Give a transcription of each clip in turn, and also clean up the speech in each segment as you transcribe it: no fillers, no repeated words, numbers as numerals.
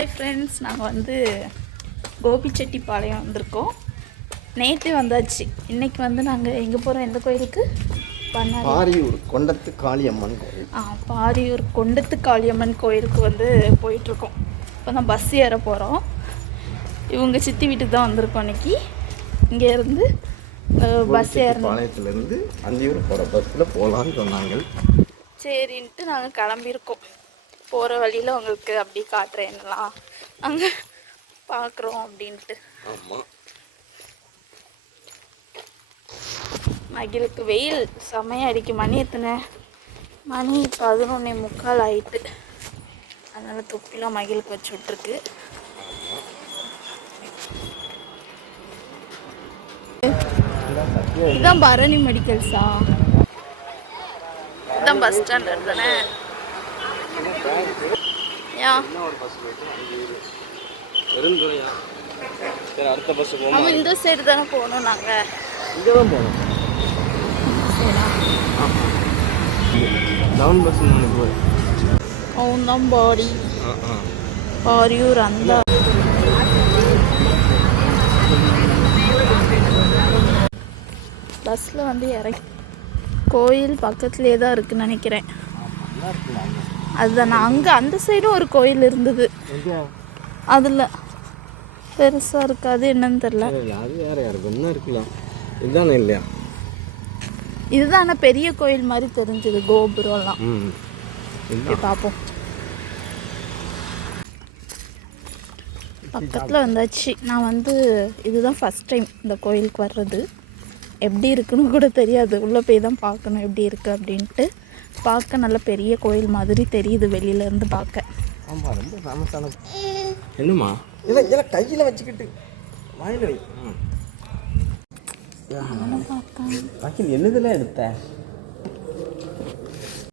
Hi friends, நாங்கள் வந்து கோபிச்செட்டிப்பாளையம் வந்திருக்கோம். நேற்று வந்தாச்சு. இன்றைக்கி வந்து நாங்கள் எங்கே போகிறோம்? எந்த கோயிலுக்கு? பாரியூர் கொண்டத்து காளியம்மன் கோயில். பாரியூர் கொண்டத்து காளியம்மன் கோயிலுக்கு வந்து போயிட்டுருக்கோம். இப்போ தான் பஸ் ஏற போகிறோம். இவங்க சித்தி வீட்டுக்கு தான் வந்திருக்கோம் இன்றைக்கி. இங்கேருந்து பஸ் பாளையத்துலேருந்து அந்தியூர் போகிற பஸ்ஸில் போகலான்னு சொன்னாங்க. சரின்ட்டு நாங்கள் கிளம்பியிருக்கோம். போகிற வழியில் உங்களுக்கு அப்படி காட்டுறேன்லாம் அங்கே பார்க்குறோம் அப்படின்ட்டு. ஆமாம், மகிழுக்கு வெயில் செமையாக அடிக்கு. மணி எத்தனை மணி? 11:45 ஆகிட்டு. அதனால் தொப்பிலாம் மகிழுக்கு வச்சு விட்ருக்கு. இதுதான் பரணி மெடிக்கல்ஸா? இதுதான் பஸ் ஸ்டாண்ட் தானே? அடுத்த பஸ் நம்ம இந்த சைடு தானே போகணும். நாங்கள் இங்கே தான் போகணும். Town bus Kavundampadi Pariyur. அந்த பஸ்ஸில் வந்து இறங்கி கோயில் பக்கத்துலேயே தான் இருக்குன்னு நினைக்கிறேன். அதுதான் அங்கே அந்த சைடும் ஒரு கோயில் இருந்தது. அதில் பெருசாக இருக்காது, என்னன்னு தெரியல. அது வேறு யாருக்கு என்ன இருக்கலாம். இதுதானே இல்லையா? இதுதானே பெரிய கோயில் மாதிரி தெரிஞ்சது, கோபுரம்லாம். பார்ப்போம். பக்கத்தில் வந்தாச்சு. நான் வந்து இதுதான் ஃபஸ்ட் டைம் இந்த கோயிலுக்கு வர்றது. எப்படி இருக்குன்னு கூட தெரியாது. உள்ளே போய் தான் பார்க்கணும் எப்படி இருக்குது அப்படின்ட்டு. பார்க்க நல்ல பெரிய கோயில் மாதிரி தெரியுது வெளியிலேருந்து பார்க்க. ஆமாம், ரொம்ப ஃபேமஸான. என்னம்மா இதெல்லாம் கையில் வச்சுக்கிட்டு வாயில் வை. வக்கீல் என்னதில் எடுத்த?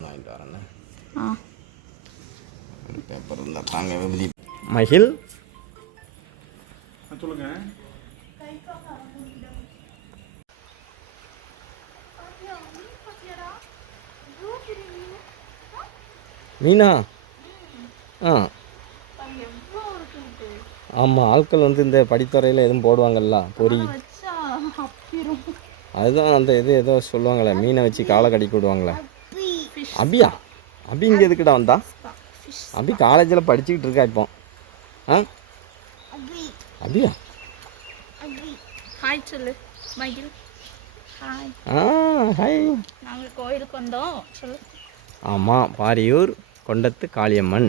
வாங்கிட்டு வரேண்ணே. பேப்பர் இருந்தால் தாங்க வெளியே. மகிழ் சொல்லுங்க. மீனா? ஆமாம், ஆட்கள் வந்து இந்த படித்துறையில் எதுவும் போடுவாங்கல்ல, பொறி. அதுதான் அந்த இது ஏதோ சொல்லுவாங்களே, மீனை வச்சு காலை கடிக்க விடுவாங்களே. அபியா? அபி இங்கே எதுக்கிட்ட வந்தா? அபி காலேஜில் படிச்சுக்கிட்டு இருக்கா இப்போ. அபியா? ஹாய் சொல்லு மகிழ். ஹாய். ஹாய். நாங்கள் கோயிலுக்கு வந்தோம். சொல்லு. ஆமாம், பாரியூர் கொண்டத்து காளியம்மன்.